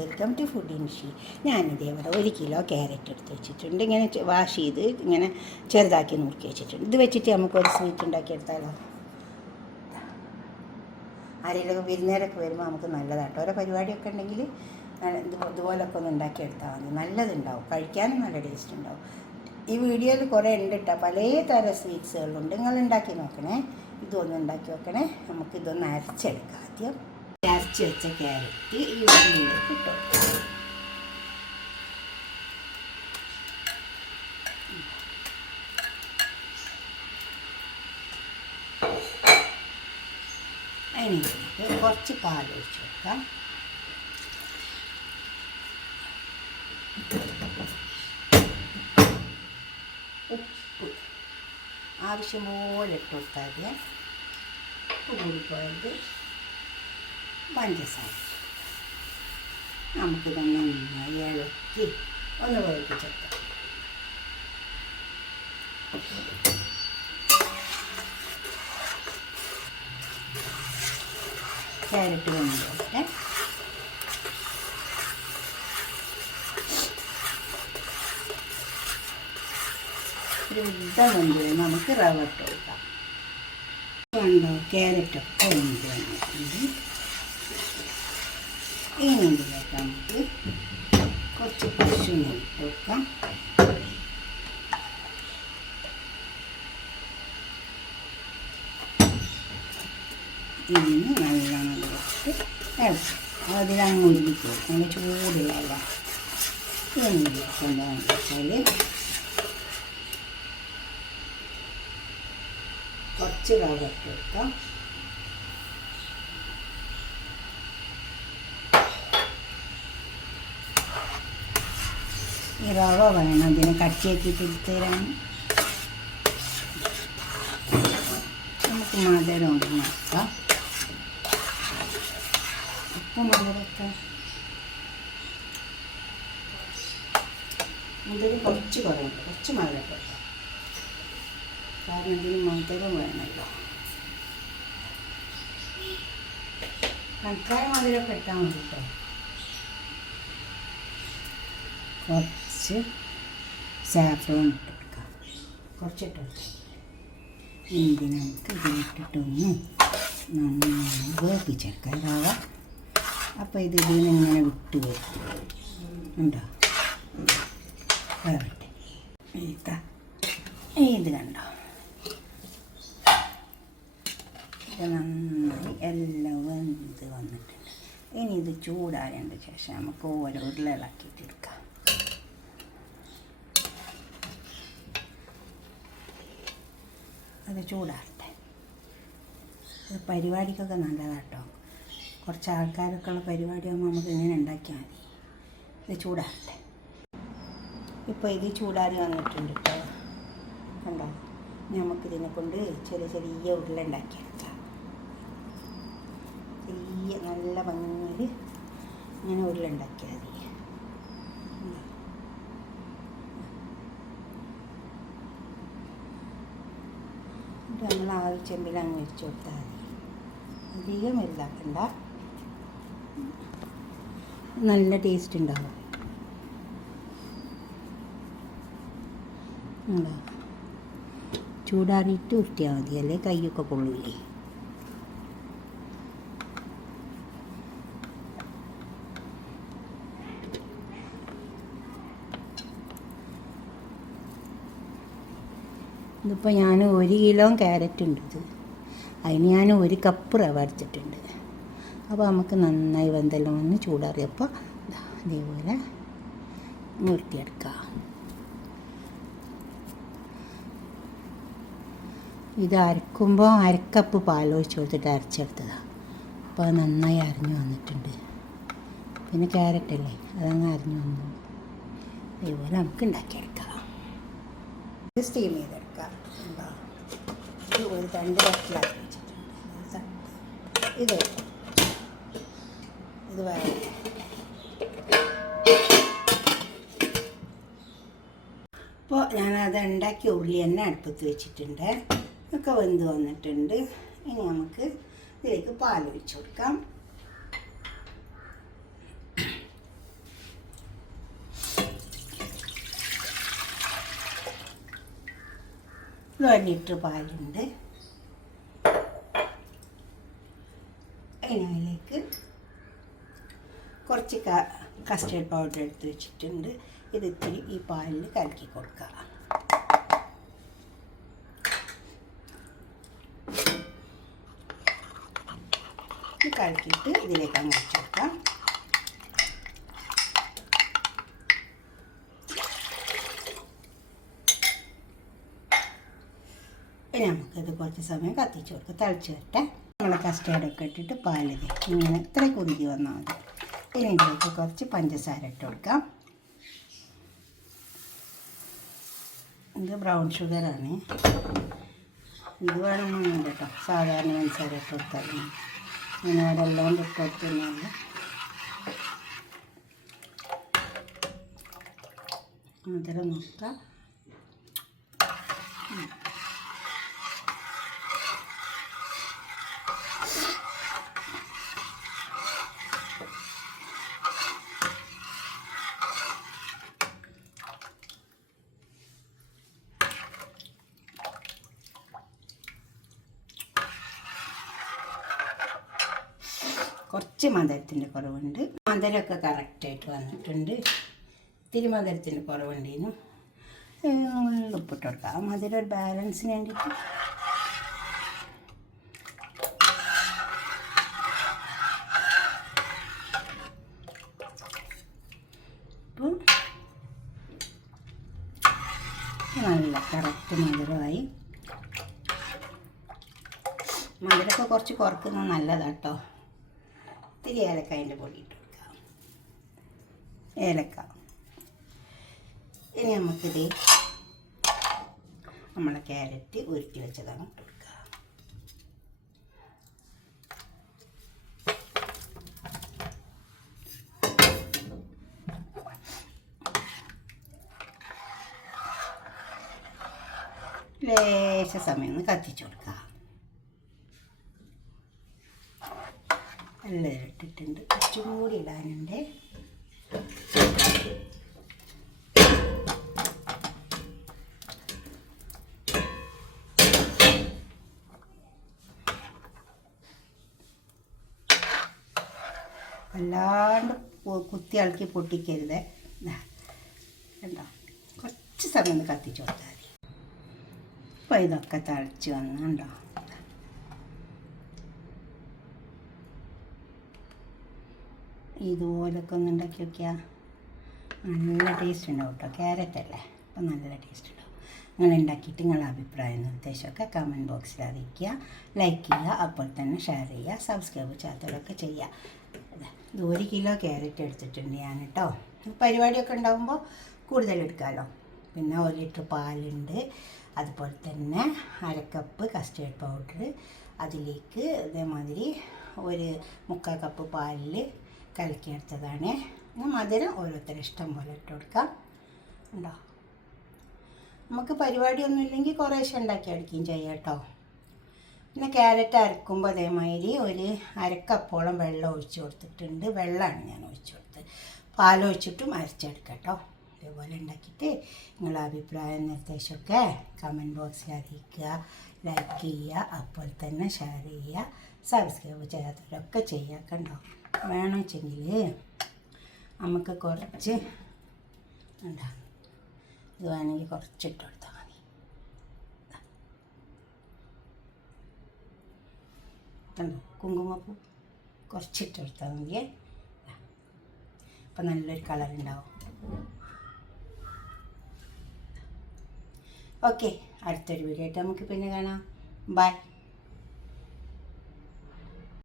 Welcome to food ഇൻഷി. ഞാനിതേപോലെ 1 kilo carrot എടുത്ത് വെച്ചിട്ടുണ്ട്. ഇങ്ങനെ വാഷ് ചെയ്ത് ഇങ്ങനെ ചെറുതാക്കി നുറുക്കി വെച്ചിട്ടുണ്ട്. ഇത് വെച്ചിട്ട് നമുക്കൊരു സ്വീറ്റ് ഉണ്ടാക്കിയെടുത്താലോ? ആരെങ്കിലുമൊക്കെ വിരുന്നേരൊക്കെ വരുമ്പോൾ നമുക്ക് നല്ലതാട്ടോ. ഓരോ പരിപാടിയൊക്കെ ഉണ്ടെങ്കിൽ ഇതുപോലൊക്കെ ഒന്ന് ഉണ്ടാക്കിയെടുത്താൽ മതി. നല്ലതുണ്ടാവും, കഴിക്കാനും നല്ല ടേസ്റ്റ് ഉണ്ടാവും. ഈ വീഡിയോയിൽ കുറേ ഉണ്ട് കേട്ടോ, പലതരം സ്വീറ്റ്സുകളുണ്ട്. നിങ്ങൾ ഉണ്ടാക്കി നോക്കണേ, ഇതൊന്നും ഉണ്ടാക്കി നോക്കണേ. നമുക്കിതൊന്ന് അരച്ചെടുക്കാം. ആദ്യം അരച്ച് വെച്ച ക്യാരറ്റ് ഈ ഉള്ളിലേക്ക് ഇട്ടു. അതിലേക്ക് കുറച്ച് പാൽ ഒഴിച്ച് കൊടുക്കാം. ഉപ്പ് ആവശ്യം പോലെ ഇട്ട് കൊടുത്താൽ മതി. ഉപ്പ് കൂടിപ്പോയത് പഞ്ചസാര. നമുക്കിതൊന്ന് നന്നായി ഇളക്കി ഒന്ന് വേവിച്ചെടുക്കാം. ക്യാരറ്റ് കൊണ്ടുപോട്ടെ. ഒരു വെന്ത് നമുക്ക് റവ ഇട്ട് കൊടുക്കാം. കണ്ടോ, ക്യാരറ്റൊക്കെ വെന്ത് വന്നിട്ടുണ്ട്. ഇനി ഇതിലേക്ക് നമുക്ക് കുറച്ച് പശു നെയ്യ് ഇട്ട് കൊടുക്കാം. ഇതിന് നല്ലോണം ഇട്ട് അതിലങ്ങ് ഉരുളിക്കും. നല്ല ചൂടുള്ള ഇതിലേക്ക് എന്താണെന്ന് വെച്ചാൽ കുറച്ച് റവ ഇട്ട് കൊടുക്കാം. ഈ റവ വേണം അതിന് കട്ടിയാക്കിയിട്ട് തരാൻ. നമുക്ക് മധുരം കൊണ്ട് നോക്കാം. ഉപ്പ് മധുരമൊക്കെ മുതൽ കുറച്ച് കുറവുണ്ട്, കുറച്ച് മധുരം കൊടുക്കാം. കാരണം ഇതിന് മധുരം വേണമല്ലോ. കണക്കായ മധുരമൊക്കെ ഇട്ടാൽ മതി കേട്ടോ. കുറച്ച് സാഫ്രോൺ ഇട്ട് കൊടുക്കാം. കുറച്ചിട്ട് കൊടുക്കാം. ഇനി നമുക്ക് ഇതിട്ടിട്ടൊന്ന് നന്നായി വേപ്പിച്ചെടുക്കാം റവ. അപ്പോൾ ഇതിൽ നിന്ന് ഇങ്ങനെ വിട്ട് വരും ഉണ്ടോ? വേറട്ടെ. ഇത് കണ്ടോ, ഇത് നന്നായി എല്ലാം വെന്ത് വന്നിട്ടുണ്ട്. ഇനി ഇത് ചൂടായതിൻ്റെ ശേഷം നമുക്ക് ഓരോ ഉരുളകളാക്കിയിട്ടെടുക്കാം. അത് ചൂടാറട്ടെ. അത് പരിപാടിക്കൊക്കെ നല്ലതാട്ടോ. കുറച്ച് ആൾക്കാരൊക്കെ ഉള്ള പരിപാടിയാകുമ്പോൾ നമുക്ക് ഇങ്ങനെ ഉണ്ടാക്കിയാൽ മതി. ഇത് ചൂടാറട്ടെ. ഇപ്പോൾ ഇത് ചൂടാറി വന്നിട്ടുണ്ട് കേട്ടോ. കണ്ടോ, നമുക്കിതിനെ കൊണ്ട് ചെറിയ ചെറിയ ഉരുള ഉണ്ടാക്കിയെടുക്കാം. ചെറിയ നല്ല ഭംഗിയിൽ ഇങ്ങനെ ഉരുള ഉണ്ടാക്കിയാൽ മതി. നമ്മൾ ആവശ്യമെങ്കിൽ അങ്ങ് വെച്ച് കൊടുത്താൽ മതി. അധികം വലുതാക്കണ്ട, നല്ല ടേസ്റ്റ് ഉണ്ടാവും. ചൂടാറിയിട്ട് ഉരുട്ടിയാൽ മതി, അല്ലേ കൈയൊക്കെ പൊള്ളില്ലേ. ഇതിപ്പോൾ ഞാൻ 1 കിലോ ക്യാരറ്റ് ഉണ്ട്. അതിന് ഞാൻ 1 കപ്പ് റവ അരച്ചിട്ടുണ്ട്. അപ്പോൾ നമുക്ക് നന്നായി വെന്തെല്ലാം ഒന്ന് ചൂടാറിയപ്പോൾ ഇതേപോലെ ഉരുട്ടിയെടുക്കാം. ഇത് അരക്കുമ്പോൾ 1 കപ്പ് പാലൊഴിച്ച് കൊടുത്തിട്ട് അരച്ചെടുത്തതാണ്. അപ്പോൾ അത് നന്നായി അരിഞ്ഞു വന്നിട്ടുണ്ട്. പിന്നെ ക്യാരറ്റല്ലേ, അതങ്ങ് അരിഞ്ഞു വന്നു. ഇതേപോലെ നമുക്ക് ഉണ്ടാക്കിയെടുക്കാം. ഇത് സ്റ്റീം ചെയ്തെടുക്കാം. ഇത് ഒരു 2 കട്ടിലാക്കി വെച്ചിട്ടുണ്ട്. ഇത് വേറെ. അപ്പോൾ ഞാനത് ഉണ്ടാക്കിയ ഉള്ളി തന്നെ അടുപ്പത്ത് വെച്ചിട്ടുണ്ട്. ഒക്കെ വെന്ത് വന്നിട്ടുണ്ട്. ഇനി നമുക്ക് ഇതിലേക്ക് പാൽ ഒഴിച്ചു കൊടുക്കാം. ഇത് 1 ലിറ്റർ പാലുണ്ട്. അതിലേക്ക് കുറച്ച് കസ്റ്റേർഡ് പൗഡർ എടുത്ത് വെച്ചിട്ടുണ്ട്. ഇത് ഇത്തിരി ഈ പാലിൽ കലക്കി കൊടുക്കുക. ഇത് കലക്കിയിട്ട് ഇതിലേക്ക് അങ്ങ് വെച്ച് കൊടുക്കാം. ഇനി നമുക്കിത് കുറച്ച് സമയം കത്തിച്ച് കൊടുക്കുക. തിളച്ച് വരട്ടെ. നമ്മൾ കസ്റ്റേർഡൊക്കെ ഇട്ടിട്ട് പാലിത് ഇങ്ങനെ ഇത്ര കുറുകി വന്നാൽ മതി. ഇനി ഇതിലേക്ക് കുറച്ച് പഞ്ചസാര ഇട്ട് കൊടുക്കാം. ഇത് ബ്രൗൺ ഷുഗറാണ്. ഇത് വേണമെന്നുണ്ട് കേട്ടോ. സാധാരണ പഞ്ചസാര ഇട്ട് കൊടുത്താൽ ഇങ്ങനെ അവിടെ എല്ലാം ഇട്ട് കൊടുത്തുള്ള മധുരം നോക്കാം. കുറച്ച് മധുരത്തിൻ്റെ കുറവുണ്ട്. മധുരമൊക്കെ കറക്റ്റായിട്ട് വന്നിട്ടുണ്ട്. ഇത്തിരി മധുരത്തിൻ്റെ കുറവുണ്ടേനു. ഉപ്പിട്ട് കൊടുക്കാം. ആ മധുരം ഒരു ബാലൻസിന് വേണ്ടിയിട്ട്. അപ്പം നല്ല കറക്റ്റ് മധുരമായി. മധുരമൊക്കെ കുറച്ച് കുറക്കുന്നത് നല്ലതാട്ടോ. ഇത്തിരി ഏലക്കായൻ്റെ പൊടി ഇട്ട് കൊടുക്കാം. ഏലക്ക. ഇനി നമുക്കിത് നമ്മളെ ക്യാരറ്റ് ഉരുട്ടി വെച്ചതാണ് ഇട്ട് കൊടുക്കുക. ലേശ സമയം ഒന്ന് കത്തിച്ചു കൊടുക്കുക. എല്ലാം ഇട്ടിട്ടുണ്ട്. കുറച്ചും കൂടി ഇടാനുണ്ട്. വല്ലാണ്ട് കുത്തി ഇളക്കി പൊട്ടിക്കരുത്. കണ്ടോ, കുറച്ച് സമയം ഒന്ന് കത്തിച്ച് കൊടുത്താൽ മതി. അപ്പോൾ ഇതൊക്കെ തിളച്ച് വന്നുണ്ടോ. ഇതുപോലൊക്കെ ഒന്ന് ഉണ്ടാക്കി നോക്കിയാൽ നല്ല ടേസ്റ്റ് ഉണ്ടാവും കേട്ടോ. ക്യാരറ്റ് അല്ലേ, അപ്പം നല്ല ടേസ്റ്റ് ഉണ്ടാവും. നിങ്ങൾ ഉണ്ടാക്കിയിട്ട് നിങ്ങളുടെ അഭിപ്രായം നിർദ്ദേശമൊക്കെ കമൻറ്റ് ബോക്സിൽ അറിയിക്കുക. ലൈക്ക് ചെയ്യുക, അപ്പോൾ തന്നെ ഷെയർ ചെയ്യുക, സബ്സ്ക്രൈബ് ചെയ്യാത്തവരൊക്കെ ചെയ്യുക. ഇത് 1 കിലോ ക്യാരറ്റ് എടുത്തിട്ടുണ്ട് ഞാൻ കേട്ടോ. പരിപാടിയൊക്കെ ഉണ്ടാകുമ്പോൾ കൂടുതൽ എടുക്കാമല്ലോ. പിന്നെ 1 ലിറ്റർ പാലുണ്ട്. അതുപോലെ തന്നെ 1/2 കപ്പ് കസ്റ്റേർഡ് പൗഡർ. അതിലേക്ക് ഇതേമാതിരി 1/4 കപ്പ് പാലിൽ കലക്കിയെടുത്തതാണ്. മധുരം ഓരോരുത്തരും ഇഷ്ടം പോലെ ഇട്ട് കൊടുക്കാം. ഉണ്ടോ, നമുക്ക് പരിപാടിയൊന്നും ഇല്ലെങ്കിൽ കുറേശ്ശെ ഉണ്ടാക്കി അടിക്കുകയും ചെയ്യാം കേട്ടോ. പിന്നെ ക്യാരറ്റ് അരക്കുമ്പോൾ അതേമാതിരി 1/2 കപ്പോളം വെള്ളം ഒഴിച്ച് കൊടുത്തിട്ടുണ്ട്. വെള്ളമാണ് ഞാൻ ഒഴിച്ച് കൊടുത്തത്. പാലൊഴിച്ചിട്ടും അരച്ചെടുക്കാം കേട്ടോ. ഇതേപോലെ ഉണ്ടാക്കിയിട്ട് നിങ്ങളുടെ അഭിപ്രായം നിർദ്ദേശമൊക്കെ കമൻറ്റ് ബോക്സിൽ അറിയിക്കുക. ലൈക്ക് ചെയ്യുക, അപ്പോൾ തന്നെ ഷെയർ ചെയ്യുക, സബ്സ്ക്രൈബ് ചെയ്യാത്തവരൊക്കെ ചെയ്യുക. കണ്ടോ, വേണമെന്ന് വെച്ചെങ്കിൽ നമുക്ക് കുറച്ച് എന്താ ഇത് വേണമെങ്കിൽ കുറച്ചിട്ട് കൊടുത്താൽ മതി. കണ്ടോ, കുങ്കുമപ്പൂ കുറച്ചിട്ട് കൊടുത്താൽ മതിയേ. അപ്പം നല്ലൊരു കളറുണ്ടാവും. ഓക്കെ, അടുത്തൊരു വീഡിയോ ആയിട്ട് നമുക്ക് പിന്നെ കാണാം. ബൈ.